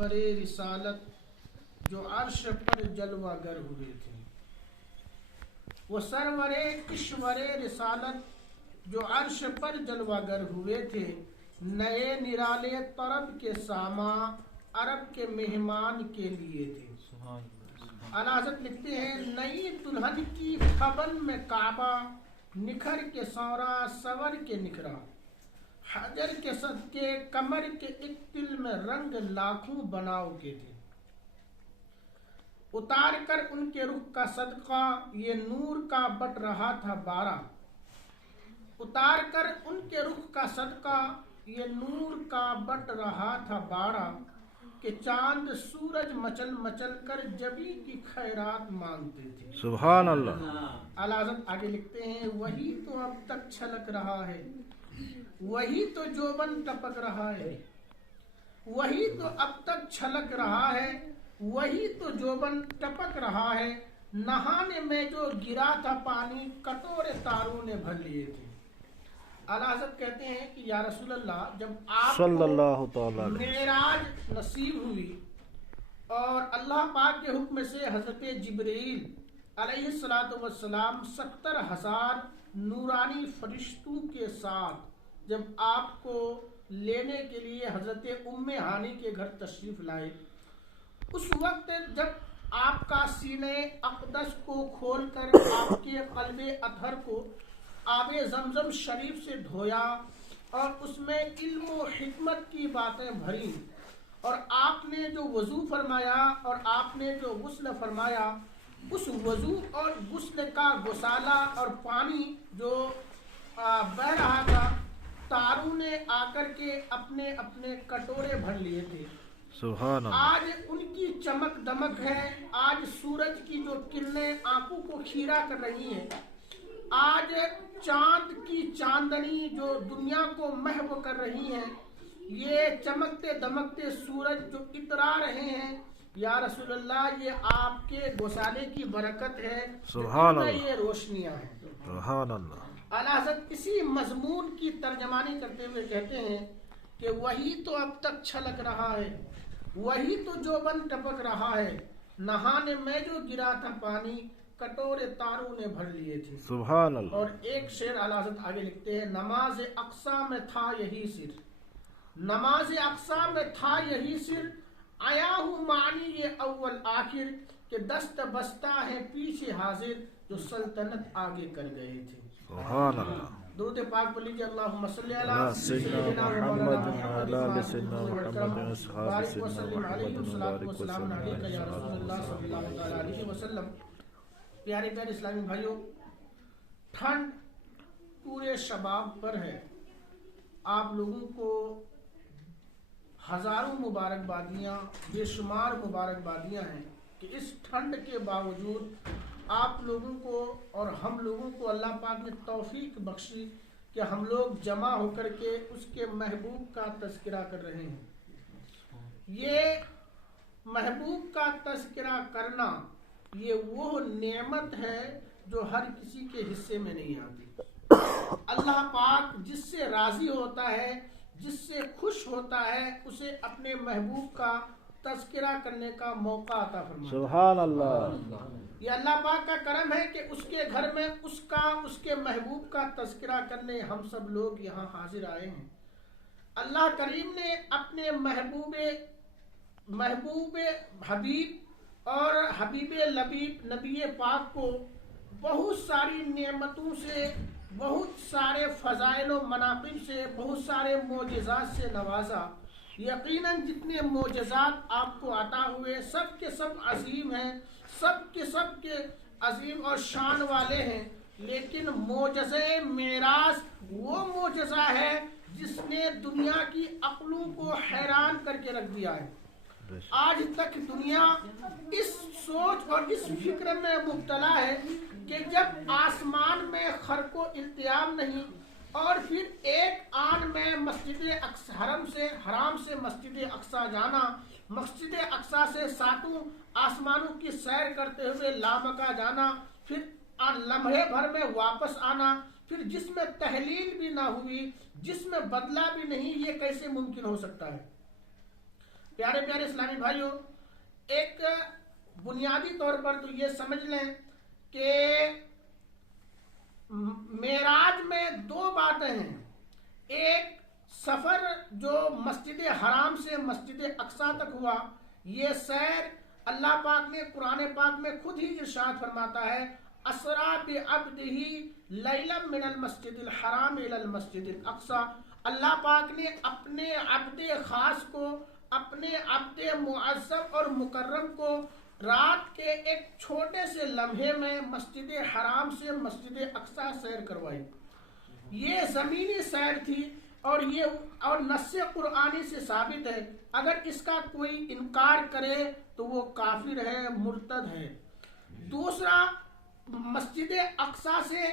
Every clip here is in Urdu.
کشور رسالت جو عرش پر جلوہ گر ہوئے تھے، وہ سرور کشور رسالت جو عرش پر جلوہ گر ہوئے تھے، نئے نرالے طرب کے ساما عرب کے مہمان کے لیے تھے۔ اعلیٰ حضرت لکھتے ہیں نئی دلہن کی خبن میں کعبہ، نکھر کے سورا سور کے نکھرا، حجر کے صدقے کمر کے ایک تل میں رنگ لاکھوں بناؤ کے تھے۔ اتار کر ان کے رخ کا صدقہ یہ نور کا بٹ رہا تھا بارہ، اتار کر ان کے رخ کا صدقہ یہ نور کا بٹ رہا تھا بارہ، کہ چاند سورج مچل مچل کر جبی کی خیرات مانگتے تھے۔ سبحان اللہ۔ اعلیٰ حضرت آگے لکھتے ہیں وہی تو اب تک چھلک رہا ہے، وہی تو جوبن ٹپک رہا ہے، وہی تو اب تک چھلک رہا ہے، وہی تو جوبن ٹپک رہا ہے، نہانے میں جو گرا تھا پانی کٹورے تاروں نے بھر لیے تھے۔ اعلیٰ حضرت کہتے ہیں کہ یا رسول اللہ، جب آپ صلی اللہ کو تعالی علیہ معراج نصیب ہوئی اور اللہ پاک کے حکم سے حضرت جبرائیل علیہ السلام 70,000 نورانی فرشتوں کے ساتھ جب آپ کو لینے کے لیے حضرت ام ہانی کے گھر تشریف لائے، اس وقت جب آپ کا سینہ اقدس کو کھول کر آپ کے قلب اطہر کو آب زمزم شریف سے دھویا اور اس میں علم و حکمت کی باتیں بھری، اور آپ نے جو وضو فرمایا اور آپ نے جو غسل فرمایا، اس وضو اور غسل کا غسالہ اور پانی جو بہ رہا تھا، تاروں نے آ کر کے اپنے اپنے کٹورے بھر لیے تھے۔ سبحان اللہ۔ آج ان کی چمک دمک ہے، آج سورج کی جو کرنیں آنکھوں کو کھیرا کر رہی ہیں، آج چاند کی چاندنی جو دنیا کو محو کر رہی ہیں، یہ چمکتے دمکتے سورج جو اترا رہے ہیں، یا رسول اللہ یہ آپ کے غسالے کی برکت ہے، سبحان جن میں اللہ۔ یہ روشنیاں ہیں۔ سبحان اللہ۔ اعلیٰ حضرت اسی مضمون کی ترجمانی کرتے ہوئے کہتے ہیں کہ وہی تو اب تک چھلک رہا ہے، وہی تو جوبن ٹپک رہا ہے، نہانے میں جو گرا تھا پانی کٹورے تاروں نے بھر لیے تھے۔ سبحان اللہ۔ اور ایک شعر اعلیٰ حضرت آگے لکھتے ہیں نماز اقصی میں تھا یہی سر، نماز اقصی میں تھا یہی سر، آیا ہوں معنی یہ اول آخر، کہ دست بستہ ہے پیچھے حاضر جو سلطنت آگے کر گئے تھے۔ سبحان اللہ۔ درود پاک پڑھ لیجیے اللہم صلی علی علی سیدنا محمد وعلی آل سیدنا محمد واصحاب بارک سیدنا وسلم علیہ محمد والصلاة وبارک والسلام وسلم علیکہ یا علیہ رسول اللہ صلی اللہ تعالی علیہ وسلم۔ پیارے پیارے اسلامی بھائیوں، ٹھنڈ پورے شباب پر ہے، آپ لوگوں کو ہزاروں مبارکبادیاں، بے شمار مبارکبادیاں ہیں کہ اس ٹھنڈ کے باوجود آپ لوگوں کو اور ہم لوگوں کو اللہ پاک نے توفیق بخشی کہ ہم لوگ جمع ہو کر کے اس کے محبوب کا تذکرہ کر رہے ہیں۔ یہ محبوب کا تذکرہ کرنا یہ وہ نعمت ہے جو ہر کسی کے حصے میں نہیں آتی۔ اللہ پاک جس سے راضی ہوتا ہے، جس سے خوش ہوتا ہے، اسے اپنے محبوب کا تذکرہ کرنے کا موقع عطا فرماتا ہے۔ سبحان اللہ۔ یہ اللہ پاک کا کرم ہے کہ اس کے گھر میں اس کے محبوب کا تذکرہ کرنے ہم سب لوگ یہاں حاضر آئے ہیں۔ اللہ کریم نے اپنے محبوب حبیب اور حبیب لبیب نبی پاک کو بہت ساری نعمتوں سے، بہت سارے فضائل و مناقب سے، بہت سارے معجزات سے نوازا۔ یقیناً جتنے معجزات آپ کو عطا ہوئے سب کے سب عظیم ہیں، سب کے عظیم اور شان والے ہیں، لیکن معجزہ معراج وہ معجزہ ہے جس نے دنیا کی عقلوں کو حیران کر کے رکھ دیا ہے۔ آج تک دنیا اس سوچ اور اس فکر میں مبتلا ہے کہ جب آسمان میں خرق و التیام نہیں اور پھر ایک آن میں مسجد حرام سے مسجد اقصی جانا، مسجد اقصی سے ساتوں آسمانوں کی سیر کرتے ہوئے لامکہ جانا، پھر لمحے بھر میں واپس آنا، پھر جس میں تحلیل بھی نہ ہوئی، جس میں بدلہ بھی نہیں، یہ کیسے ممکن ہو سکتا ہے؟ پیارے پیارے اسلامی بھائیوں، ایک بنیادی طور پر تو یہ سمجھ لیں کہ معراج میں دو باتیں ہیں. ایک سفر جو مسجد حرام سے مسجد اقصی تک ہوا، یہ سیر اللہ پاک نے قرآن پاک میں خود ہی ارشاد فرماتا ہے اسرا بعبدہ لیلا من المسجد الحرام الی المسجد الاقصی. اللہ پاک نے اپنے عبد خاص کو، اپنے عبد معظم اور مکرم کو رات کے ایک چھوٹے سے لمحے میں مسجد حرام سے مسجد اقصی سیر کروائی. یہ زمینی سیر تھی اور نص قرآنی سے ثابت ہے. اگر اس کا کوئی انکار کرے تو وہ کافر ہے، مرتد ہے. دوسرا، مسجد اقصی سے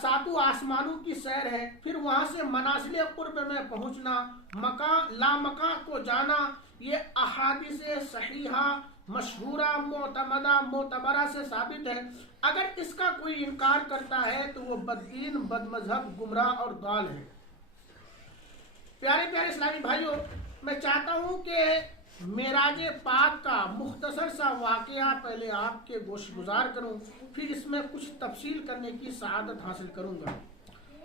ساتوں آسمانوں کی سیر ہے، پھر وہاں سے منازل قرب میں پہنچنا، مکان لامکان کو جانا. یہ احادیث صحیحہ مشہورہ معتبرہ سے ثابت ہے. اگر اس کا کوئی انکار کرتا ہے تو وہ بددین، بد مذہب، گمراہ اور ضال ہے. پیارے پیارے اسلامی بھائیوں، میں چاہتا ہوں کہ معراج پاک کا مختصر سا واقعہ پہلے آپ کے گوش گزار کروں، پھر اس میں کچھ تفصیل کرنے کی سعادت حاصل کروں گا.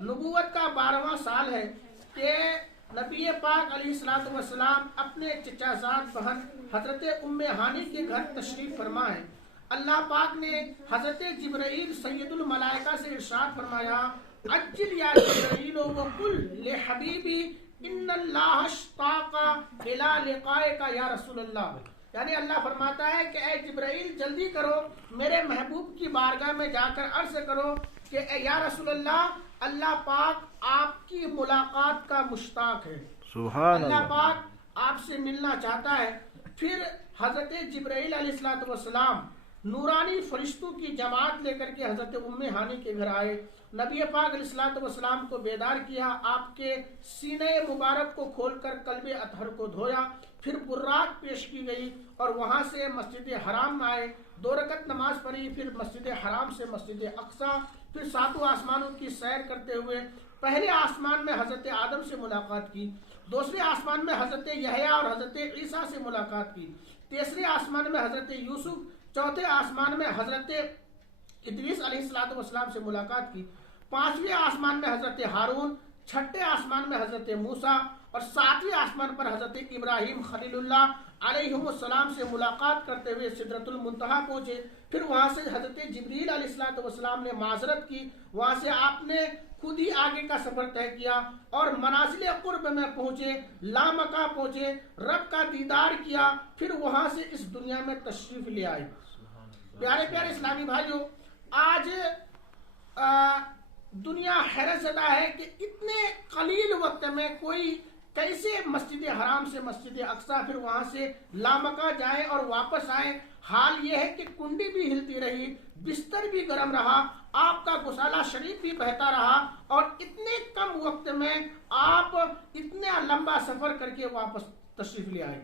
نبوت کا 12واں سال ہے کہ نبی پاک علیہ الصلوۃ والسلام اپنے چچا زاد بہن حضرت ام ہانی کے گھر تشریف فرما ہے. اللہ پاک نے حضرت جبرائیل سید الملائکہ سے ارشاد فرمایا عجل یا جبرائیل وقل لحبیبی ان اللہ اشتاق الی لقائک یا رسول اللہ. یعنی اللہ فرماتا ہے کہ اے جبرائیل جلدی کرو، میرے محبوب کی بارگاہ میں جا کر عرض کرو کہ اے یا رسول اللہ، اللہ پاک آپ کی ملاقات کا مشتاق ہے. سبحان اللہ پاک آپ سے ملنا چاہتا ہے. پھر حضرت جبرائیل علیہ الصلوۃ والسلام نورانی فرشتوں کی جماعت لے کر کے حضرت ام ہانی کے گھر آئے. نبی پاک علیہ الصلوۃ والسلام کو بیدار کیا، آپ کے سینے مبارک کو کھول کر قلب اطہر کو دھویا، پھر براق پیش کی گئی اور وہاں سے مسجد حرام میں آئے. 2 رکعت نماز پڑھی، پھر مسجد حرام سے مسجد اقصی، پھر ساتوں آسمانوں کی سیر کرتے ہوئے پہلے آسمان میں حضرت آدم سے ملاقات کی، دوسرے آسمان میں حضرت یحییٰ اور حضرت عیسیٰ سے ملاقات کی، تیسرے آسمان میں حضرت یوسف، چوتھے آسمان میں حضرت ادریس علیہ الصلوۃ والسلام سے ملاقات کی، 5ویں آسمان میں حضرت ہارون، 6ٹھے آسمان میں حضرت موسیٰ اور 7ویں آسمان پر حضرت ابراہیم خلیل اللہ علیہ السلام سے ملاقات کرتے ہوئے سدرۃ المنتہا پہنچے. پھر وہاں سے حضرت جبریل علیہ الصلوۃ والسلام نے معذرت کی، وہاں سے آپ نے خود ہی آگے کا سفر طے کیا اور منازل قرب میں پہنچے، لامکاں پہنچے، رب کا دیدار کیا، پھر وہاں سے اس دنیا میں تشریف لے آئے. پیارے پیارے اسلامی بھائیوں، آج دنیا حیرت زدہ ہے کہ اتنے قلیل وقت میں کوئی کیسے مسجد حرام سے مسجد اقصی، پھر وہاں سے لامکاں جائیں اور واپس آئیں. حال یہ ہے کہ کنڈی بھی ہلتی رہی، بستر بھی گرم رہا، آپ کا گسالہ شریف بھی بہتا رہا، اور اتنے کم وقت میں آپ اتنا لمبا سفر کر کے واپس تشریف لے آئے.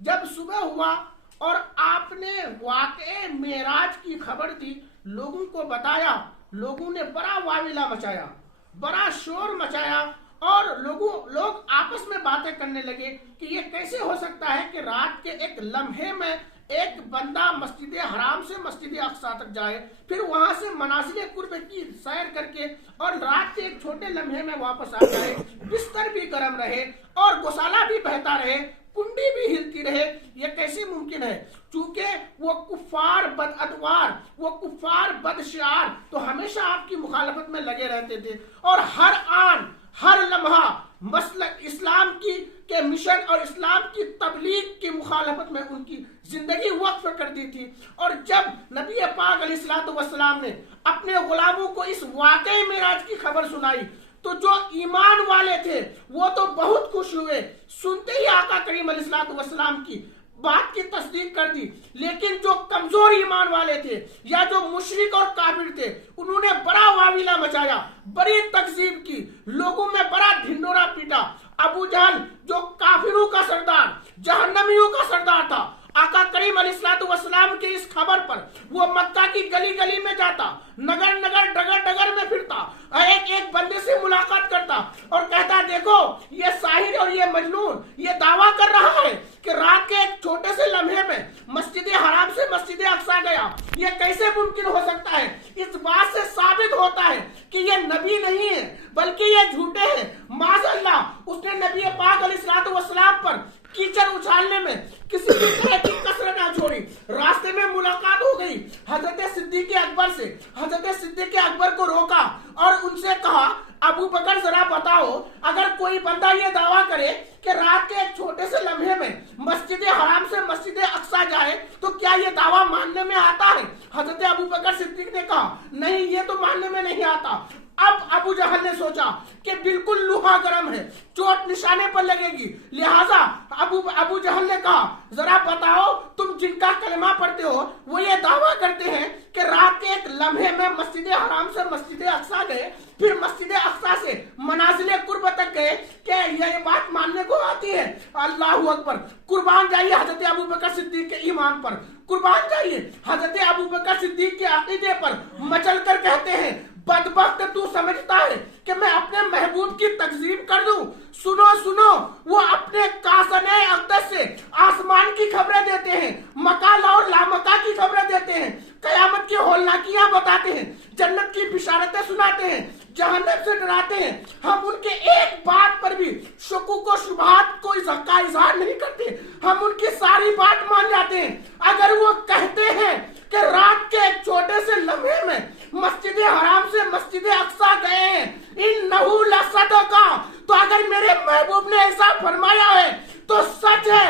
جب صبح ہوا اور آپ نے واقعہ معراج کی خبر دی، لوگوں کو بتایا، لوگوں نے بڑا واویلا مچایا، بڑا شور مچایا، اور لوگ آپس میں باتیں کرنے لگے کہ یہ کیسے ہو سکتا ہے کہ رات کے ایک لمحے میں ایک بندہ مسجد حرام سے مسجد اقصی تک جائے، پھر وہاں سے منازل قرب کی سیر کر کے اور رات کے ایک چھوٹے لمحے میں واپس آ جائے، بستر بھی گرم رہے اور گسالہ بھی بہتا رہے، کنڈی بھی ہلتی رہے. یہ کیسے ممکن ہے؟ چونکہ وہ کفار بد ادوار، وہ کفار بد شعار تو ہمیشہ آپ کی مخالفت میں لگے رہتے تھے، اور ہر آن ہر لمحہ مسلک اسلام کے مشن اور اسلام کی تبلیغ کی مخالفت میں ان کی زندگی وقف کر دی تھی. اور جب نبی پاک علیہ الصلوۃ والسلام نے اپنے غلاموں کو اس واقعہ معراج کی خبر سنائی تو جو ایمان والے تھے وہ تو بہت خوش ہوئے، سنتے ہی آقا کریم علیہ الصلوۃ والسلام کی بات کی تصدیق کر دی. لیکن جو کمزور ایمان والے تھے یا جو مشرک اور کافر تھے، انہوں نے بڑا واویلا مچایا، بڑی تکذیب کی، لوگوں میں بڑا ڈھنڈورا پیٹا. ابو جہل جو کافروں کا سردار، جہنمیوں کا سردار تھا، آقا کریم علیہ الصلوۃ والسلام کی اس خبر پر وہ مکہ کی گلی گلی میں جاتا، نگر نگر ڈگر ڈگر میں پھرتا، ایک ایک بندے سے ملاقات کرتا اور کہتا دیکھو یہ ساحر اور یہ مجنون یہ دعویٰ کر رہا ہے کہ رات کے ایک چھوٹے سے لمحے میں مسجد حرام سے مسجد اقصی گیا، یہ کیسے ممکن ہو سکتا ہے؟ اس بات سے ثابت ہوتا ہے کہ یہ نبی نہیں ہے بلکہ یہ جھوٹے ہیں۔ معاذ اللہ، اس نے نبی پاک علیہ السلام پر کیچڑ اچھالنے میں کسی بھی طرح کی کسر نہ چھوڑی۔ راستے میں ملاقات ہو گئی حضرت صدیق اکبر سے، حضرت صدیق اکبر کو روکا اور ان سے کہا ابو بکر ذرا بتاؤ، اگر کوئی بندہ یہ دعویٰ کرے کہ رات کے ایک چھوٹے سے لمحے میں مسجد حرام سے مسجد اقصی جائے تو کیا یہ دعویٰ ماننے میں آتا ہے؟ حضرت ابو بکر صدیق نے کہا نہیں، یہ تو ماننے میں نہیں آتا۔ اب ابو جہل نے سوچا کہ بالکل لوہا گرم ہے، چوٹ نشانے پر لگے گی، لہٰذا ابو جہل نے کہا ذرا بتاؤ تم جن کا کلمہ پڑھتے ہو وہ یہ دعویٰ کرتے ہیں کہ رات کے ایک لمحے میں مسجد حرام سے مسجد اقصی گئے، پھر مسجد اقصی سے منازل قرب تک گئے، کہ یہ بات ماننے کو آتی ہے؟ اللہ اکبر! قربان جائیے حضرت ابو بکر صدیق کے ایمان پر، قربان جائیے حضرت ابو بکر صدیق کے عقیدے پر، مچل کر کہتے ہیں بدبخت تو سمجھتا ہے کہ میں اپنے محبوب کی تکذیب کر دوں؟ سنو سنو، وہ اپنے کاسن اقدس سے آسمان کی خبریں دیتے ہیں، مکہ اور لامکہ کی خبریں دیتے ہیں، قیامت کی ہولناکیاں بتاتے ہیں، جنت کی بشارتیں سناتے ہیں، جہنم سے ڈراتے ہیں۔ ہم ان کے ایک بات پر بھی شکوک و شبہات کو کا اظہار نہیں کرتے، ہم ان کی ساری بات مان جاتے ہیں۔ اگر وہ کہتے ہیں کہ رات کے ایک چھوٹے سے لمحے میں مسجد حرام سے مسجد اقصی گئے ہیں انہو لصدقہ، تو اگر میرے محبوب نے ایسا فرمایا ہے تو سچ ہے۔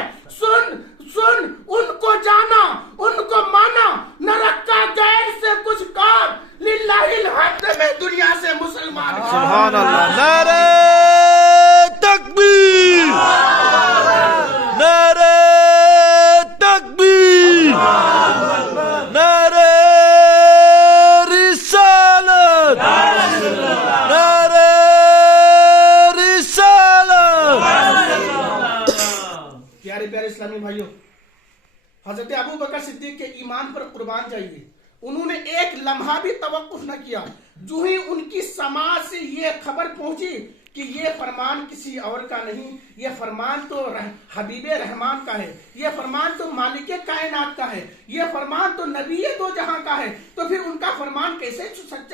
سن ان کو جانا، ان کو مانا، نہ رکھا غیر سے کچھ کام، للہ الحمد میں دنیا سے مسلمان۔ سبحان اللہ! نعرہ تکبیر! نعرہ تکبیر! نعرہ رسالت! نعرہ رسالت! پیارے پیارے اسلامی بھائیوں، حضرت ابو بکر صدیق کے ایمان پر قربان جائیے، انہوں نے ایک لمحہ بھی توقف نہ کیا۔ جو ہی ان کی سماج سے یہ خبر پہنچی کہ یہ فرمان کسی اور کا نہیں، یہ فرمان تو حبیب رحمان کا ہے، یہ فرمان تو مالک کائنات کا ہے، یہ فرمان تو نبی دو جہاں کا ہے، تو پھر ان کا فرمان کیسے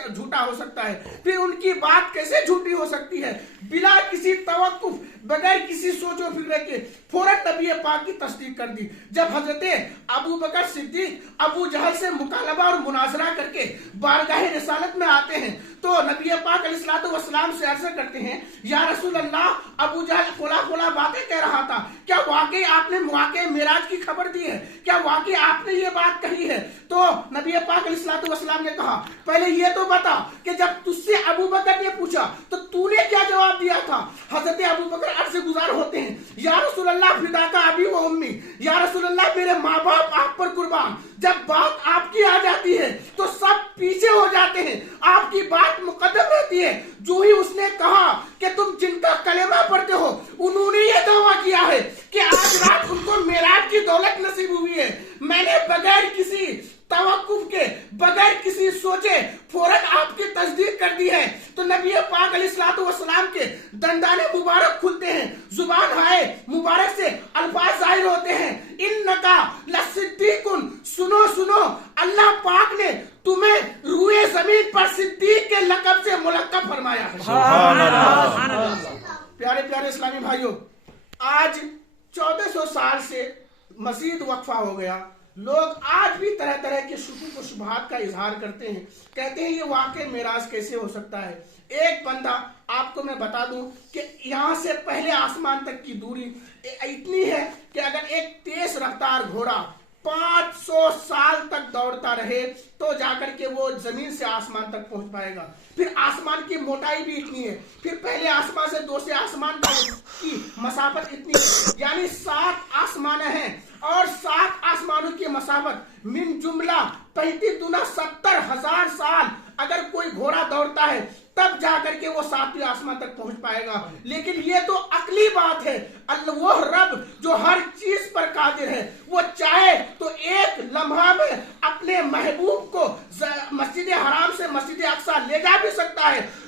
جھوٹا ہو سکتا ہے؟ پھر ان کی بات کیسے جھوٹی ہو سکتی ہے؟ بلا کسی توقف، بغیر کسی سوچ و فکر کے فوراً نبی پاک کی تصدیق کر دی۔ جب حضرت ابو بکر صدیق ابو جہل سے مکالمہ اور مناظرہ کر کے بارگاہ رسالت میں آتے ہیں تو نبی پاک علیہ السلام سے عرض کرتے ہیں یا رسول اللہ، ابو جہل فلاں باتیں کہہ رہا تھا، کیا واقعی آپ نے واقعی معراج کی خبر دی ہے؟ کیا واقعی آپ نے یہ بات کہی ہے؟ تو نبی پاک علیہ السلام نے کہا پہلے یہ تو بتا کہ جب تجھ سے ابو بکر نے پوچھا تو نے کیا جواب دیا تھا؟ حضرت ابو بکر عرض گزار ہوتے ہیں یا رسول اللہ فداک ابی و امی، یا رسول اللہ میرے ماں باپ آپ پر قربان، جب بات آپ کی آ جاتی ہے تو سب پیچھے ہو جاتے ہیں، آپ کی بات مقدم رہتی ہے۔ جو ہی اس نے کہا کہ تم جن کا کلمہ پڑھتے ہو انہوں نے یہ دعویٰ کیا ہے کہ آج رات ان کو معراج کی دولت نصیب ہوئی ہے، میں نے بغیر کسی توقف کے، بغیر کسی سوچے فوراً آپ کی تصدیق کر دی ہے۔ تو نبی پاک علیہ السلام کے دندان مبارک کھلتے ہیں، زبان ہائے مبارک سے الفاظ ظاہر ہوتے ہیں، انکا لصدیق، سنو اللہ پاک نے تمہیں روئے زمین پر صدیق کے لقب سے ملقب فرمایا ہے۔ سبحان اللہ! پیارے پیارے اسلامی بھائیوں، آج 1400 سال سے مزید وقفہ ہو گیا، لوگ آج بھی طرح طرح کے شکوک و شبہات کا اظہار کرتے ہیں، کہتے ہیں یہ واقع معراج کیسے ہو سکتا ہے؟ ایک بندہ آپ کو میں بتا دوں کہ یہاں سے پہلے آسمان تک کی دوری اتنی ہے کہ اگر ایک تیز رفتار گھوڑا 500 سال تک دوڑتا رہے تو جا کر کے وہ زمین سے آسمان تک پہنچ پائے گا۔ پھر آسمان کی موٹائی بھی اتنی ہے، پھر پہلے آسمان سے دوسرے آسمان کی مسافت اتنی ہے، یعنی 7 آسمان ہیں اور 7 آسمانوں کی مسافت من جملہ 35 دونا 70,000 سال اگر کوئی گھوڑا دوڑتا ہے تب جا کر کے وہ 7ویں آسمان تک پہنچ پائے گا۔ لیکن یہ تو عقلی بات ہے، وہ رب جو ہر چیز پر قادر ہے وہ چاہے تو ایک لمحہ میں اپنے محبوب کو مسجد حرام سے مسجد اقصی لے جا بھی سکتا ہے،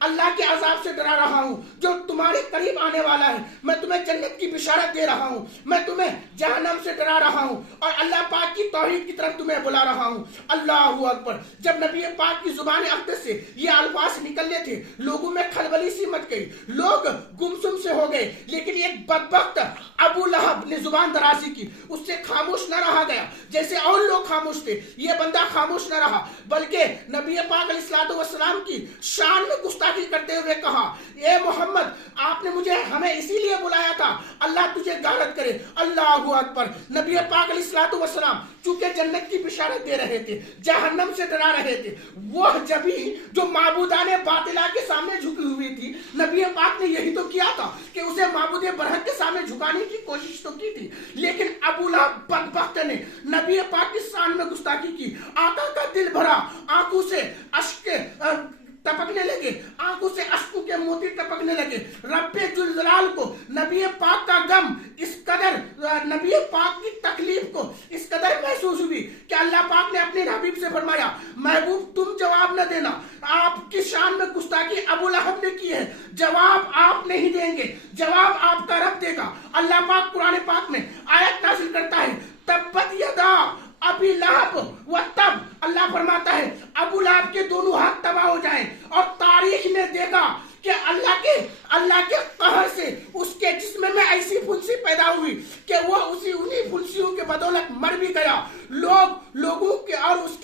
اللہ کے عذاب سے ڈرا رہا ہوں جو تمہارے قریب آنے والا ہے، میں تمہیں جنت کی بشارت دے رہا ہوں، میں تمہیں جہنم سے ڈرا رہا ہوں اور اللہ پاک کی توحید کی طرف تمہیں بلا رہا ہوں۔ اللہ اکبر۔ جب نبی پاک کی زبان اقدس سے یہ الفاظ نکلنے تھے، لوگوں میں کھلبلی سی مچ گئی، لوگ گمسم سے ہو گئے، لیکن ایک بدبخت ابو لہب نے زبان درازی کی، اس سے خاموش نہ رہا گیا جیسے اور لوگ خاموش تھے، یہ بندہ خاموش نہ رہا، بلکہ نبی پاک علیہ السلام کی شان میں گستاخی کرتے ہوئے کہا، اے محمد، آپ نے ہمیں اسی لیے بلایا تھا، اللہ تجھے غارت کرے۔ اللہ اکبر۔ نبی پاک علیہ السلام چونکہ جنت کی بشارت دے رہے تھے، جہنم سے ڈرا رہے تھے، وہ جبھی جو معبودان باطلہ کے سامنے جھکی ہوئی تھی، نبی پاک نے یہی تو کیا تھا کہ اسے معبود برحق کے سامنے جھکانے کی کوشش تو کی تھی، لیکن ابو لہب بدبخت نے نبی پاک کی شان میں گستاخی کی۔ آقا کا دل بھرا، آنکھوں سے اشک ٹپکنے لگے، آنکھوں سے اشکوں کے موتی ٹپکنے لگے۔ رب ذوالجلال کو نبی پاک کا غم اس قدر، نبی پاک کی تکلیف کو اس قدر محسوس ہوئی کہ اللہ پاک نے اپنے حبیب سے فرمایا، محبوب تم جواب نہ دینا، آپ کی شان میں گستاخی ابو لہب نے کی ہے، جواب آپ نہیں دیں گے، جواب آپ کا رب دے گا۔ اللہ پاک قرآن پاک میں آیت نازل کرتا ہے، تبت یدا ابی لہب و تب، اللہ فرماتا ہے ابو لہب کے دونوں ہاتھ تباہ ہو جائیں، اور تاریخ نے دیکھا کہ اللہ کے قہر سے اس کے جسم میں ایسی پھنسی پیدا ہوئی کہ وہ انہی پھنسیوں کے بدولت مر بھی گیا۔ لوگوں کے اور اس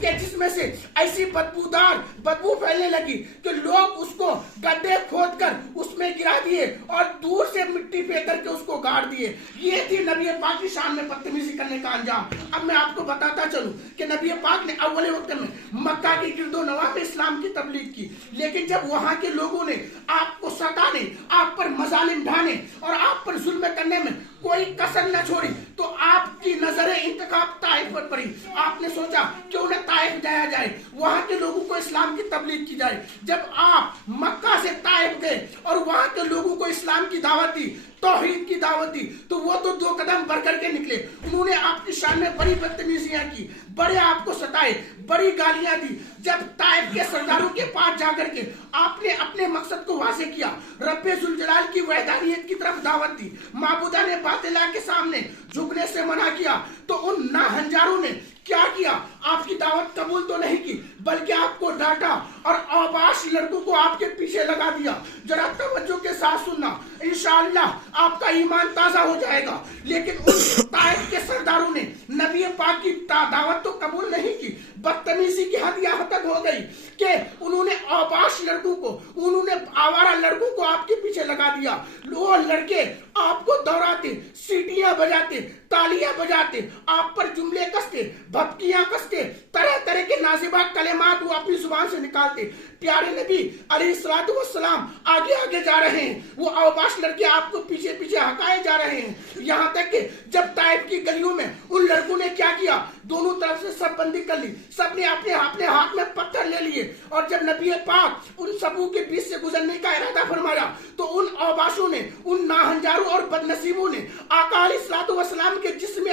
کے جسم سے ایسی بدبو پھیلنے لگی کہ لوگ اس کو گڈھے کھود کر اس میں گرا دیے اور دور سے مٹی پھینک کر کے اس کو گاڑ دیے۔ یہ تھی نبی پاک کی شان میں بدتمیزی کرنے کا انجام۔ اب میں آپ کو بتاتا چلوں کہ نبی پاک نے اول وقت میں مکہ کی گرد و نواح میں اسلام کی تبلیغ کی، لیکن جب وہاں کے لوگوں نے آپ کو ستانے، آپ پر مظالم ڈھانے اور آپ پر ظلم کرنے میں کوئی کسر نہ چھوڑی تو آپ کی نظر انتخاب طائف پر پڑی۔ آپ نے سوچا کہ انہیں طائف جایا جائے، وہاں کے لوگوں کو اسلام کی تبلیغ کی جائے۔ جب آپ مکہ سے طائف گئے اور وہاں کے لوگوں کو اسلام کی دعوت دی، توحید کی دعوت دی، تو وہ تو 2 قدم بڑھ کر کے نکلے۔ انہوں نے آپ کی شان میں بڑی بدتمیزیاں کی، بڑے آپ کو ستائے، بڑی گالیاں دی۔ جب طائف کے سرداروں کے پاس جا کر کے آپ نے اپنے مقصد کو واضح کیا، رب ذوالجلال کی وحدانیت کی طرف دعوت دی، معبودان باطلہ کے سامنے جھکنے سے منع کیا، تو ان ناہنجاروں نے کیا کیا؟ آپ کی دعوت قبول تو نہیں کی، بلکہ آپ کو ڈانٹا اور اوباش لڑکوں کو آپ کے پیچھے لگا دیا۔ ذرا توجہ کے ساتھ سننا، انشاءاللہ آپ کا ایمان تازہ ہو جائے گا۔ لیکن ان طائف کے سرداروں نے نبی پاک کی دعوت تو قبول نہیں کی، بدتمیزی کی حد یہاں تک ہو گئی کہ انہوں نے اوباش لڑکوں کو، انہوں نے آوارہ لڑکوں کو آپ کے پیچھے لگا دیا۔ وہ لڑکے آپ کو دوڑاتے، سیٹیاں بجاتے، تالیاں بجاتے، آپ پر جملے کستے، بھپکیاں کستے، طرح طرح کے نازیبہ کلمات وہ اپنی زبان سے نکالتے۔ پیارے نبی علیہ السلام آگے آگے جا رہے ہیں، وہ اوباش لڑکے آپ کو پیچھے پیچھے ہکائے جا رہے ہیں، یہاں تک کہ جب طائف کی گلیوں میں ان لڑکوں نے کیا کیا، دونوں طرف سے سب بندی کر لی، سب نے اپنے ہاتھ میں پتھر لے لیے، اور جب نبی پاک ان سبوں کے بیچ سے گزرنے کا ارادہ فرمایا تو ان اوباشوں نے، ان ناہنجاروں اور بدنصیبوں نے آقا علیہ السلام کے جسم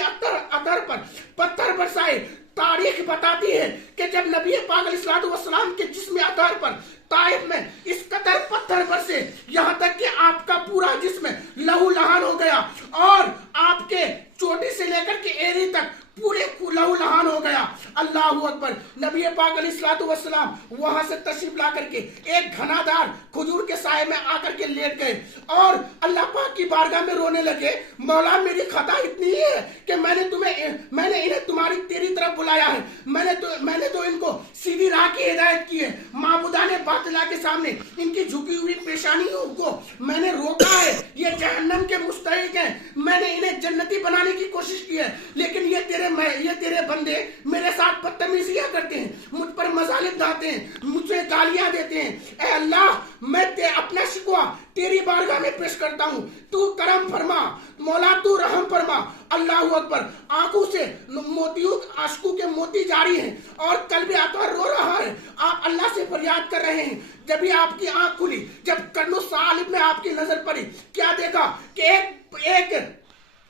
اطہر پر پتھر برسائے۔ تاریخ بتاتی ہے کہ جب نبی پاک علیہ السلام کے جسم اطہر پر طائف میں اس قدر پتھر برسے، یہاں تک کہ آپ کا پورا جسم لہو لہان ہو گیا، اور آپ کے چوٹی سے لے کر کے ایڑی تک پورے لہو لہان ہو گیا۔ اللہ اکبر۔ نبی پاک علیہ السلام وہاں سے تشریف لا کر کے ایک گھنا دار کھجور کے سائے میں آ کر کے لیٹ گئے اور اللہ پاک کی بارگاہ میں رونے لگے، مولا میری خطا اتنی ہے کہ میں نے انہیں تیری طرف بلایا ہے، میں نے تو ان کو سیدھی راہ کی ہدایت کی ہے، معبودان باطلہ کے سامنے ان کی جھکی ہوئی پیشانیوں کو میں نے روکا ہے، یہ جہنم کے مستحق ہیں، میں نے انہیں جنتی بنانے کی کوشش کی ہے، لیکن یہ تیرے بندے میرے ساتھ بدتمیزیاں کرتے ہیں، مجھ پر مظالم ڈھاتے ہیں، مجھے گالیاں دیتے ہیں۔ اے اللہ، میں اپنا شکوہ تیری بارگاہ میں پیش کرتا ہوں، تو کرم فرما، مولا تو رحم فرما۔ اللہ اکبر۔ آنکھوں سے اشکوں کے موتی جاری ہیں اور قلب اطہر رو رہا ہے، آپ اللہ سے فریاد کر رہے ہیں۔ جب ہی آپ کی آنکھ کھلی، جب قرن الثعالب میں آپ کی نظر پڑی، کیا دیکھا کہ ایک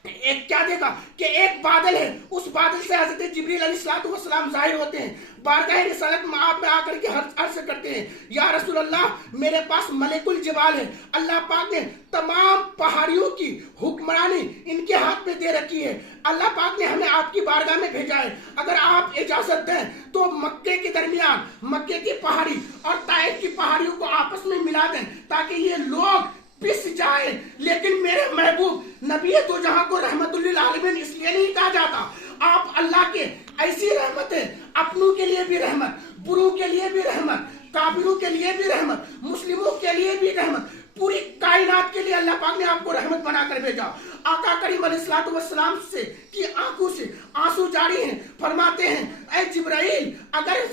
ایک کیا دیکھا کہ ایک بادل ہے، اس بادل سے حضرت جبریل علیہ السلام ظاہر ہوتے ہیں، بارگاہ رسالت میں آپ میں آ کر کے عرض کرتے ہیں یا رسول اللہ میرے پاس ملک الجبال ہے، اللہ پاک نے تمام پہاڑیوں کی حکمرانی ان کے ہاتھ میں دے رکھی ہے، اللہ پاک نے ہمیں آپ کی بارگاہ میں بھیجا ہے، اگر آپ اجازت دیں تو مکے کے درمیان مکے کی پہاڑی اور طائف کی پہاڑیوں کو آپس میں ملا دیں تاکہ یہ لوگ پس جائے۔ لیکن میرے محبوب نبی تو جہاں کو رحمت للعالمین اس لیے نہیں کہا جاتا، آپ اللہ کے ایسی رحمت ہے، اپنوں کے لیے بھی رحمت، بروں کے لیے بھی رحمت، کافروں کے لیے بھی رحمت، مسلموں کے لیے بھی رحمت، پوری کائنات کے لیے اللہ پاک نے آپ کو رحمت بنا کر بھیجا۔ آقا کریم علیہ السلام سے کی آنکھوں سے آنسو جاری ہیں، فرماتے ہیں اے جبرائیل اگر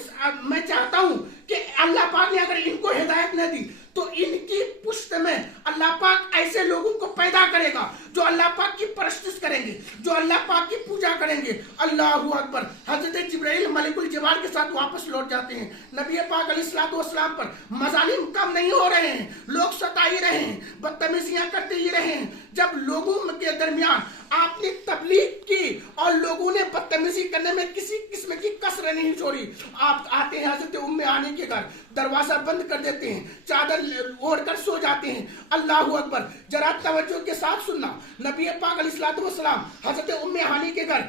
میں چاہتا ہوں کہ اللہ پاک نے اگر ان کو ہدایت نہ دی تو ان کی پشت میں اللہ پاک ایسے لوگوں کو پیدا کرے گا جو اللہ پاک کی پرستش کریں گے، جو اللہ پاک کی پوجا کریں گے۔ اللہ اکبر۔ حضرت جبرائیل ملک الجبال کے ساتھ واپس لوٹ جاتے ہیں، نبی پاک علیہ السلام پر مظالم کم نہیں ہو رہے ہیں، لوگ ستا ہی رہے ہیں، بدتمیزیاں کرتے ہی رہے ہیں۔ جب لوگوں کے درمیان آپ نے تبلیغ کی اور لوگوں نے بدتمیزی کرنے میں کسی قسم کی کسر نہیں چھوڑی، آپ آتے ہیں حضرت ام ہانی کے گھر، دروازہ بند کر دیتے ہیں، چادر اوڑھ کر سو جاتے ہیں۔ اللہ اکبر۔ ذرا توجہ کے ساتھ سننا، نبی پاک علیہ السلام حضرت ام ہانی کے گھر،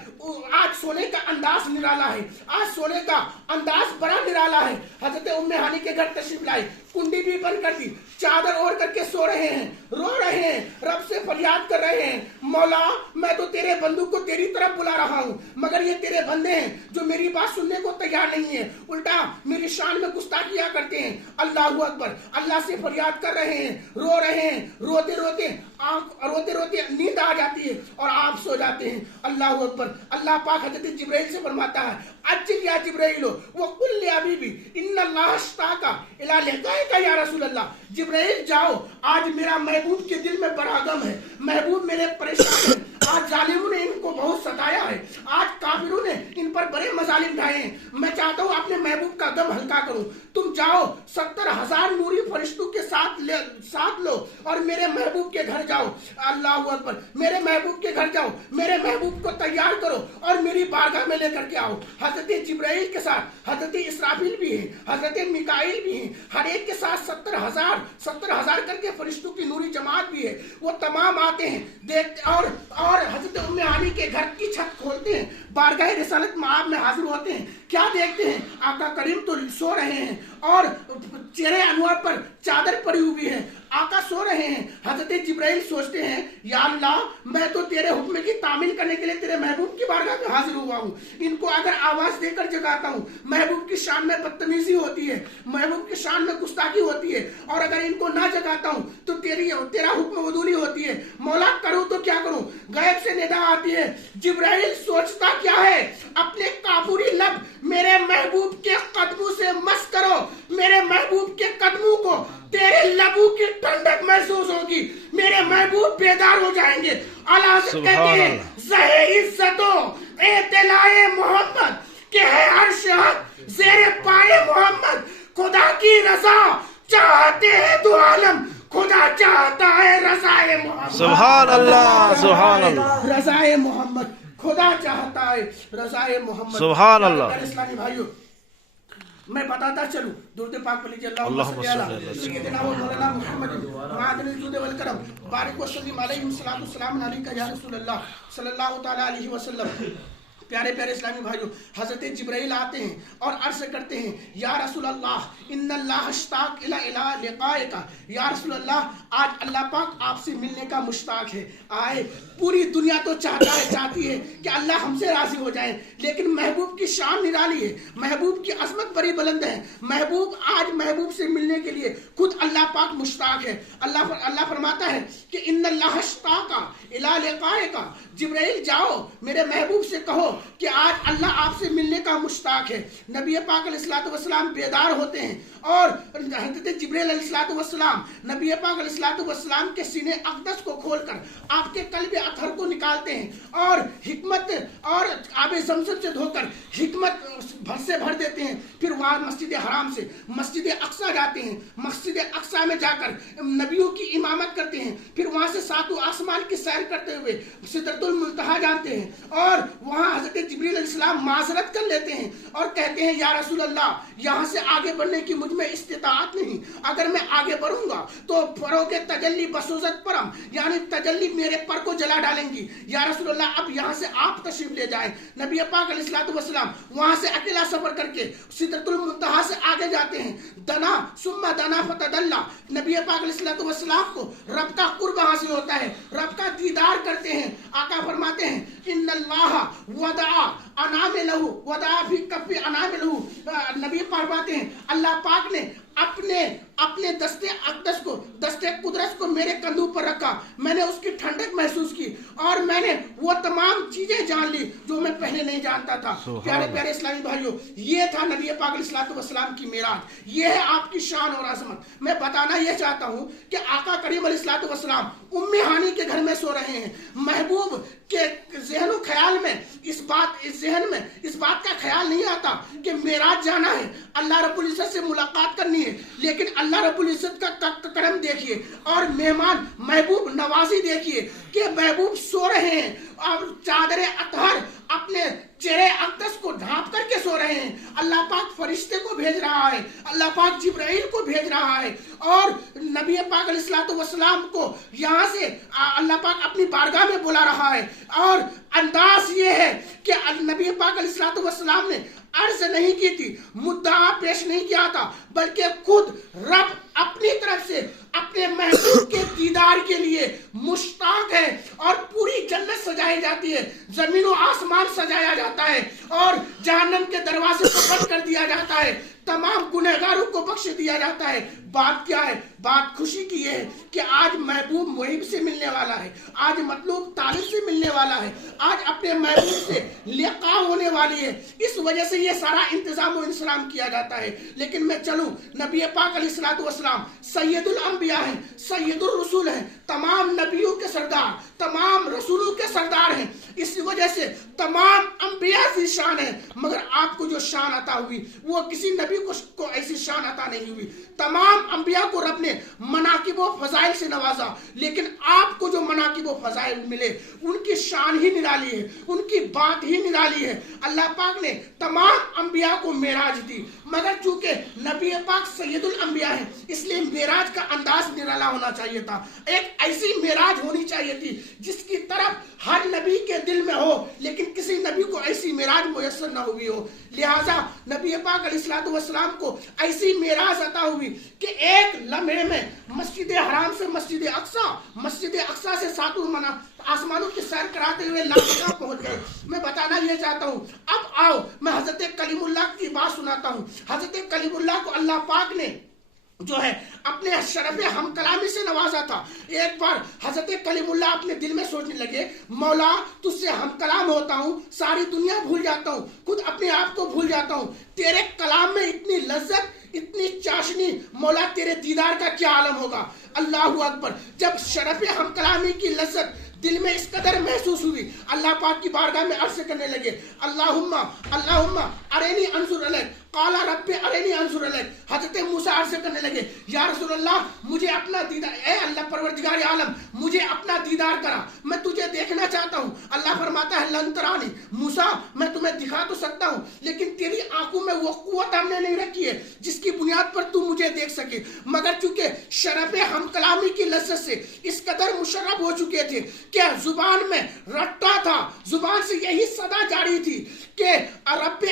آج سونے کا انداز نرالا ہے، آج سونے کا انداز بڑا نرالا ہے۔ حضرت ام ہانی کے گھر تشریف لائے، کنڈی بھی بند کر دی، چادر اوڑھ کر کے سو رہے ہیں، رو رہے ہیں، رب سے فریاد کر رہے ہیں مولا میں تو تیرے بندوں کو تیری طرف بلا رہا ہوں، مگر یہ تیرے بندے ہیں جو میری بات سننے کو تیار نہیں ہیں، الٹا میری شان میں گستاخیاں کرتے ہیں۔ اللہ اکبر۔ اللہ سے فریاد کر رہے ہیں، رو رہے ہیں، روتے روتے نیند آ جاتی ہے اور آپ سو جاتے ہیں۔ اللہ اکبر۔ اللہ پاک حضرت جبرائیل سے فرماتا ہے اجل یا جبرائیل وقل لحبیبی ان اللہ اشتاق الی لقائک یا رسول اللہ۔ جبرائیل جاؤ، آج میرا محبوب کے دل میں بڑا غم ہے، محبوب میرے پریشان ہیں، آج ظالموں نے ان کو بہت ستایا ہے، آج کافروں نے ان پر بڑے مظالم ڈھائے ہیں، میں چاہتا ہوں اپنے محبوب کا غم ہلکا کروں، تم جاؤ 70,000 نوری فرشتوں کے ساتھ لو اور میرے محبوب کے گھر جاؤ۔ اللہ اکبر۔ میرے محبوب کے گھر جاؤ، میرے محبوب کو تیار کرو اور میری بارگاہ میں لے کر کے آؤ۔ حضرت جبرائیل کے ساتھ حضرت اسرافیل بھی ہیں، حضرت میکائیل بھی ہیں، ہر ایک کے ساتھ 70,000 کر کے فرشتوں کی نوری جماعت بھی ہے، وہ تمام آتے ہیں دیکھتے اور حضرت ام ہانی کے گھر کی چھت کھولتے ہیں، بارگاہ رسالت معاب میں حاضر ہوتے ہیں، کیا دیکھتے ہیں؟ آقا کریم تو سو رہے ہیں اور چہرے انور پر چادر پڑی ہوئی ہے، آقا سو رہے ہیں۔ حضرت جبرائیل سوچتے ہیں یا اللہ میں تو تیرے حکم کی تعمیل کرنے کے لیے تیرے محبوب کی بارگاہ میں حاضر ہوا ہوں، ان کو اگر آواز دے کر جگاتا ہوں محبوب کی شان میں بدتمیزی ہوتی ہے، محبوب کی شان میں گستاخی ہوتی ہے، اور اگر ان کو نہ جگاتا ہوں تو تیرا حکم عدولی ہوتی ہے، مولا کروں تو کیا کروں؟ غیب سے ندا آتی ہے، جبرائیل سوچتا کیا ہے؟ اپنے کافوری لب میرے محبوب کے قدموں سے مس کرو، میرے محبوب کے قدموں کو تیرے لبوں کی ٹھنڈک محسوس ہوگی، میرے محبوب بیدار ہو جائیں گے۔ اللہ کہتے ہیں زہر عزتوں اطلاع محمد کہ ہے عرش حق زیر پائے محمد، خدا کی رضا چاہتے ہیں دو عالم، خدا چاہتا ہے رضائے محمد۔ سبحان اللہ، سبحان اللہ، رضائے محمد، خدا چاہتا ہے رضائے محمد۔ سبحان اللہ۔ اسلامی بھائیوں میں بتاتا چلوں، درود پاک پڑھ لیجیے اللہم صلی علی سیدنا و مولانا محمد معدن الجود والکرم بارک وسلم علیہ السلام علیکہ یا رسول اللہ صلی اللہ تعالی علیہ وسلم۔ پیارے پیارے اسلامی بھائیوں، حضرت جبرائیل آتے ہیں اور عرض کرتے ہیں یا رسول اللہ ان اللہ اشتاق الی لقائک، یا رسول اللہ آج اللہ پاک آپ سے ملنے کا مشتاق ہے، آئے۔ پوری دنیا تو چاہتی ہے کہ اللہ ہم سے راضی ہو جائے، لیکن محبوب کی شان نرالی ہے، محبوب کی عظمت بڑی بلند ہے، محبوب آج محبوب سے ملنے کے لیے خود اللہ پاک مشتاق ہے۔ اللہ فرماتا ہے کہ ان اللہ اشتاق الی لقائک، جبرائیل جاؤ میرے محبوب سے کہو کہ آج اللہ آپ سے ملنے کا مشتاق ہے۔ نبی پاک علیہ السلام بیدار ہوتے ہیں اور حضرت جبریل علیہ السلام نبی پاک علیہ السلام کے سینے اقدس کو کھول کر آپ کے قلب اطہر کو نکالتے ہیں اور حکمت اور آب زمزم سے دھو کر حکمت سے بھر دیتے ہیں. پھر وہاں مسجد حرام سے مسجد اقصی جاتے ہیں. مسجد اقصی میں جا کر نبیوں کی امامت کرتے ہیں. پھر وہاں سے ساتوں آسمان کی سیر کرتے ہوئے سدرۃ المنتہا جاتے ہیں اور وہاں حضرت جبریل علیہ السلام معذرت کر لیتے ہیں اور کہتے ہیں یا رسول اللہ یہاں سے آگے بڑھنے کی مجھ میں استطاعت نہیں. اگر میں آگے بڑھوں گا تو فروغ تجلی بسوزت پرم یعنی تجلی میرے پر کو جلا ڈالیں گی. یا رسول اللہ اب یہاں سے آپ تشریف لے جائیں. نبی پاک علیہ السلام وہاں سے اکیلا سفر کر کے سدرۃ المنتہا سے آگے جاتے ہیں. دنا ثم دنا فتدلا. نبی پاک علیہ السلام کو رب کا قرب حاصل ہوتا ہے, رب کا دیدار کرتے ہیں. آقا فرماتے ہیں ان اللہ وضع اناملہ وضع فی کف اناملہ. نبی فرماتے ہیں اللہ پاک نے اپنے دستے اقدس کو دستے قدرت کو میرے کندھوں پر رکھا. میں نے اس کی ٹھنڈک محسوس کی اور میں نے وہ تمام چیزیں جان لی جو میں پہلے نہیں جانتا تھا. پیارے پیارے اسلامی بھائیوں, یہ تھا نبی پاک علیہ السلام کی معراج. یہ ہے آپ کی شان اور عظمت. میں بتانا یہ چاہتا ہوں کہ آقا کریم علیہ السلام ام ہانی کے گھر میں سو رہے ہیں. محبوب کے ذہن و خیال میں اس بات کا خیال نہیں آتا کہ معراج جانا ہے, اللہ رب العزت سے ملاقات کرنی ہے. لیکن اللہ رب العزت کا کرم دیکھیے اور مہمان محبوب نوازی دیکھیے کہ محبوب سو رہے ہیں اور چادر اطہر اپنے چہرے اقدس کو ڈھانپ کر کے سو رہے ہیں. اللہ پاک فرشتے کو بھیج رہا ہے, اللہ پاک جبرائیل کو بھیج رہا ہے اور نبی پاک علیہ السلام کو یہاں سے اللہ پاک اپنی بارگاہ میں بلا رہا ہے. اور انداز یہ ہے کہ نبی پاک علیہ السلام نے عرض نہیں کی تھی, مدعا پیش نہیں کیا تھا, بلکہ خود رب اپنی طرف سے اپنے محبوب کے دیدار کے لیے مشتاق ہے اور پوری جنت سجائی جاتی ہے, زمین و آسمان سجایا جاتا ہے اور جہنم کے دروازے کو بند کر دیا جاتا ہے, تمام گنہگاروں کو بخش دیا جاتا ہے. بات کیا ہے؟ بات خوشی کی یہ ہے کہ آج محبوب محب سے ملنے والا ہے, آج مطلوب طالب سے ملنے والا ہے, آج اپنے محبوب سے لقاء ہونے والی ہے. اس وجہ سے یہ سارا انتظام و انسلام کیا جاتا ہے. لیکن میں چلوں, نبی پاک علیہ السلام سید الانبیاء ہیں, سید الرسول ہیں, تمام نبیوں کے سردار, تمام رسولوں کے سردار ہیں. اس وجہ سے تمام انبیاء کی شان ہے, مگر آپ کو جو شان عطا ہوئی وہ کسی نبی کو ایسی شان عطا نہیں ہوئی. تمام انبیاء کو رب نے مناقب و فضائل سے نوازا, لیکن آپ کو جو مناقب و فضائل ملے ان کی شان ہی نرالی ہے, ان کی بات ہی نرالی ہے. اللہ پاک نے تمام انبیاء کو معراج دی, مگر چونکہ نبی پاک سید الانبیاء ہیں اس لیے معراج کا انداز نرالا ہونا چاہیے تھا. ایک ایسی معراج ہونی چاہیے تھی جس کی طرف ہر نبی کے دل میں ہو, لیکن کسی نبی کو ایسی معراج میسر نہ ہوئی ہو. لہٰذا نبی پاک علیہ السلام کو ایسی معراج عطا ہوئی کہ ایک لمحے میں مسجد حرام سے مسجد اقصی سے ساتوں آسمانوں کی سیر کراتے ہوئے لاہور پہنچ گئے. میں بتانا یہ چاہتا ہوں, اب آؤ میں حضرت کلیم اللہ کی بات سناتا ہوں. حضرت کلیم اللہ کو اللہ پاک نے جو ہے اپنے شرف ہم کلامی سے نوازا تھا. ایک بار حضرت کلیم اللہ اپنے دل میں سوچنے لگے, مولا تجھ سے ہم کلام ہوتا ہوں, ساری دنیا بھول جاتا ہوں, خود اپنے آپ کو بھول جاتا ہوں, تیرے کلام میں اتنی لذت اتنی چاشنی, مولا تیرے دیدار کا کیا عالم ہوگا. اللہ اکبر. جب شرف ہم کلامی کی لذت دل میں اس قدر محسوس ہوئی, اللہ پاک کی بارگاہ میں عرض کرنے لگے, اللہم ارینی انظر الیک, قال رب ارینی انظر الیک. حضرت موسیٰ عرض کرنے لگے, یا رسول اللہ مجھے اپنا دیدار, اے اللہ پروردگار عالم مجھے اپنا دیدار کرا, میں تجھے دیکھنا چاہتا ہوں. اللہ فرماتا ہے لن ترانی, موسیٰ میں تمہیں دکھا تو سکتا ہوں لیکن تیری آنکھوں میں وہ قوت ہم نے نہیں رکھی ہے جس کی بنیاد پر تو مجھے دیکھ سکے. مگر چونکہ شرف ہم کلامی کی لذت سے اس قدر مشرب ہو چکے تھے کہ زبان میں رٹا تھا, زبان سے یہی صدا جاری تھی کہ رب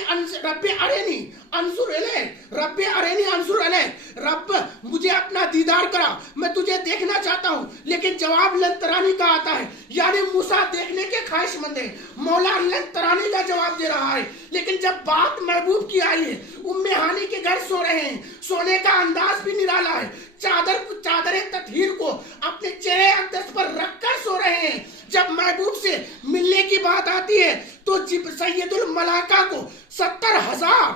ارینی انظر الیک, رب ارینی انظر الیک, رب مجھے اپنا دیدار کرا, میں تجھے دیکھنا چاہتا ہوں. لیکن جواب لن ترانی کا آتا ہے, یعنی موسیٰ دیکھنے کے خواہش مند ہے, مولا لن ترانی کا جواب دے رہا ہے. لیکن جب بات محبوب کی آئی ہے, ام ہانی کے گھر سو رہے ہیں, سونے کا انداز بھی نرالا ہے, چادر تطہیر کو اپنے چہرے اقدس پر رکھ کر سو رہے ہیں. جب محبوب سے ملنے کی بات آتی ہے تو سید الملائکہ کو 70,000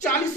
40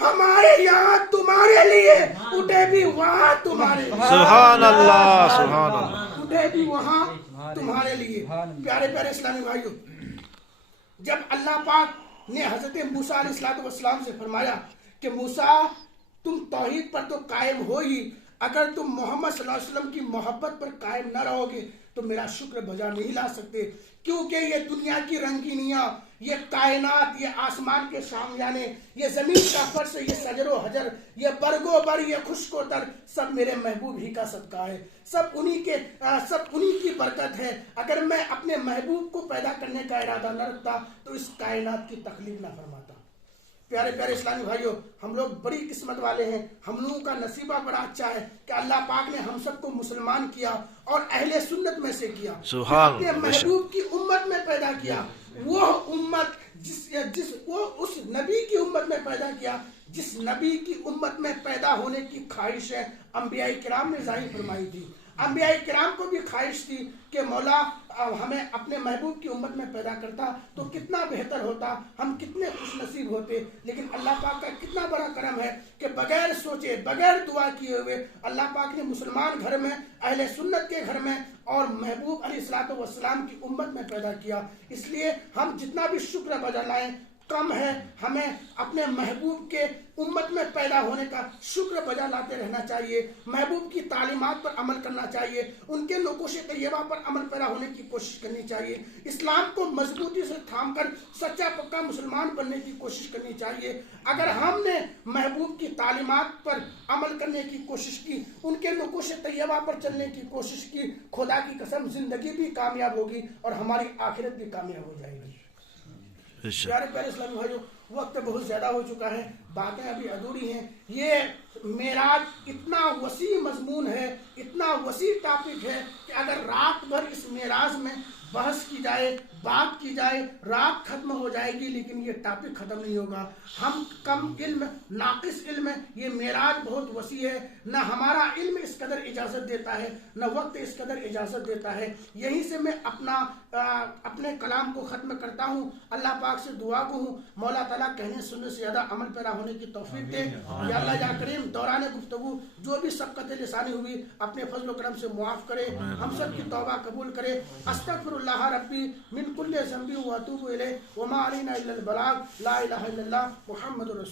ہمارے یہاں تمہارے لیے، اٹھے بھی وہاں تمہارے لیے، سبحان اللہ، سبحان اللہ، اٹھے بھی وہاں تمہارے لیے۔ پیارے پیارے اسلامی بھائیوں، جب اللہ پاک نے حضرت موسیٰ علیہ السلام سے فرمایا کہ موسیٰ تم توحید پر تو قائم ہو ہی، اگر تم محمد صلی اللہ علیہ وسلم کی محبت پر قائم نہ رہو گے تو میرا شکر بجا نہیں لا سکتے، کیونکہ یہ دنیا کی رنگینیاں، یہ کائنات، یہ آسمان کے شامیانے، یہ زمین کا فرش، یہ شجر و حجر، یہ برگ و بر، یہ خشک و تر، سب میرے محبوب ہی کا صدقہ ہے، سب انہی کی برکت ہے۔ اگر میں اپنے محبوب کو پیدا کرنے کا ارادہ نہ رکھتا تو اس کائنات کی تخلیق نہ فرماتا۔ پیارے پیارے اسلامی بھائیوں، ہم لوگ بڑی قسمت والے ہیں، ہم لوگوں کا نصیبہ بڑا اچھا ہے کہ اللہ پاک نے ہم سب کو مسلمان کیا اور اہل سنت میں سے کیا، اپنے محبوب کی امت میں پیدا کیا، وہ امت وہ اس نبی کی امت میں پیدا کیا جس نبی کی امت میں پیدا ہونے کی خواہش ہے انبیاء کرام نے ظاہر فرمائی تھی۔ انبیاء کرام کو بھی خواہش تھی کہ مولا ہمیں اپنے محبوب کی امت میں پیدا کرتا تو کتنا بہتر ہوتا، ہم کتنے خوش نصیب ہوتے، لیکن اللہ پاک کا کتنا بڑا کرم ہے کہ بغیر سوچے، بغیر دعا کیے ہوئے اللہ پاک نے مسلمان گھر میں، اہل سنت کے گھر میں اور محبوب علیہ الصلوۃ والسلام کی امت میں پیدا کیا۔ اس لیے ہم جتنا بھی شکر بجا لائیں کم ہے، ہمیں اپنے محبوب کے امت میں پیدا ہونے کا شکر بجا لاتے رہنا چاہیے، محبوب کی تعلیمات پر عمل کرنا چاہیے، ان کے نقوش طیبہ پر عمل پیرا ہونے کی کوشش کرنی چاہیے، اسلام کو مضبوطی سے تھام کر سچا پکا مسلمان بننے کی کوشش کرنی چاہیے۔ اگر ہم نے محبوب کی تعلیمات پر عمل کرنے کی کوشش کی، ان کے نقوش طیبہ پر چلنے کی کوشش کی، خدا کی قسم زندگی بھی کامیاب ہوگی اور ہماری آخرت بھی کامیاب ہو جائے گی۔ پیارے پیارے اسلامی بھائیوں، وقت بہت زیادہ ہو چکا ہے، باتیں ابھی ادھوری ہیں۔ یہ معراج اتنا وسیع مضمون ہے، اتنا وسیع ٹاپک ہے کہ اگر رات بھر اس معراج میں بحث کی جائے، بات کی جائے، رات ختم ہو جائے گی لیکن یہ ٹاپک ختم نہیں ہوگا۔ ہم کم علم، ناقص علم، یہ معراج بہت وسیع ہے، نہ ہمارا علم اس قدر اجازت دیتا ہے، نہ وقت اس قدر اجازت دیتا ہے۔ یہیں سے میں اپنے کلام کو ختم کرتا ہوں۔ اللہ پاک سے دعا کو ہوں مولا تعالیٰ کہنے سننے سے زیادہ عمل پیرا ہونے کی توفیق دے۔ یا اللہ یا کریم دوران گفتگو جو بھی سبقت لسانی ہوئی اپنے فضل و کرم سے معاف کرے، ہم سب کی توبہ قبول کرے۔ استغفر اللہ ربی من کل ذنب و اتوب الیہ وما علینا الا البلاغ، لا الہ الا اللہ محمد رسول